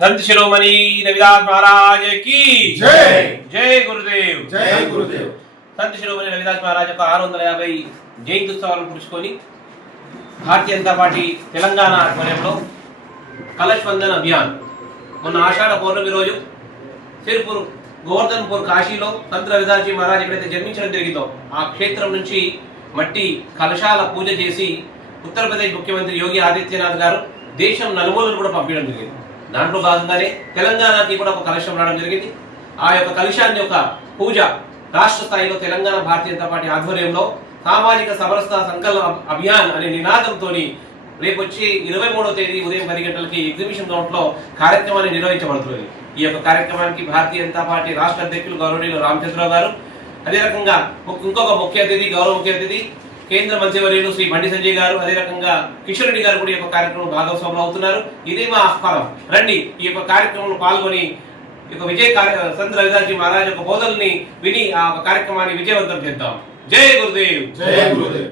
संत शिरोमणि रविदास महाराज की जय। जय गुरुदेव। जय गुरुदेव। సంత శిరోమణి రవిదాస్ మహారాజ్ యొక్క 650 జయంతి ఉత్సవాలను పురస్కొని భారతీయ జనతా పార్టీ తెలంగాణ ఆధ్వర్యంలో కలశ్ వందన్ అభియాన్ మొన్న ఆషాఢ పౌర్ణమి రోజు సిర్పూర్ గోవర్ధన్పూర్ కాశీలో సంత రవిదాస్ మహారాజ్ ఎక్కడైతే జన్మించడం జరిగిందో ఆ క్షేత్రం నుంచి మట్టి కలశాల పూజ చేసి ఉత్తరప్రదేశ్ ముఖ్యమంత్రి యోగి ఆదిత్యనాథ్ గారు దేశం నలుమూలను కూడా పంపించడం జరిగింది. దాంట్లో భాగంగానే తెలంగాణకి కూడా ఒక కలశం రావడం జరిగింది. ఆ యొక్క కలశాన్ని ఒక పూజ రాష్ట్ర స్థాయిలో తెలంగాణ భారతీయ జనతా పార్టీ ఆధ్వర్యంలో సామాజిక సమరసత సంకల్ప అభియాన్ అనే నినాదంతో రేపు వచ్చి 23వ తేదీ ఉదయం 10 గంటలకి ఎగ్జిబిషన్ గ్రౌండ్ లో కార్యక్రమాన్ని నిర్వహించబడుతుంది. ఈ యొక్క కార్యక్రమానికి భారతీయ జనతా పార్టీ రాష్ట్ర అధ్యక్షులు గౌరవనీయులు రామచంద్రరావు గారు, అదే రకంగా ఇంకొక ముఖ్య అతిథి గౌరవ ముఖ్య అతిథి కేంద్ర మంత్రివర్యులు శ్రీ బండి సంజయ్ గారు, అదే రకంగా కిషన్ రెడ్డి గారు కూడా ఈ యొక్క కార్యక్రమం భాగస్వాములు అవుతున్నారు. ఇదే మా ఆహ్వానం. రండి ఈ యొక్క కార్యక్రమంలో పాల్గొని ఈ యొక్క సంత రవిదాస్ మహారాజ్ యొక్క బోధనల్ని విని ఆ కార్యక్రమాన్ని విజయవంతం చేద్దాం. జై గురుదేవ్. జై గురుదేవ్.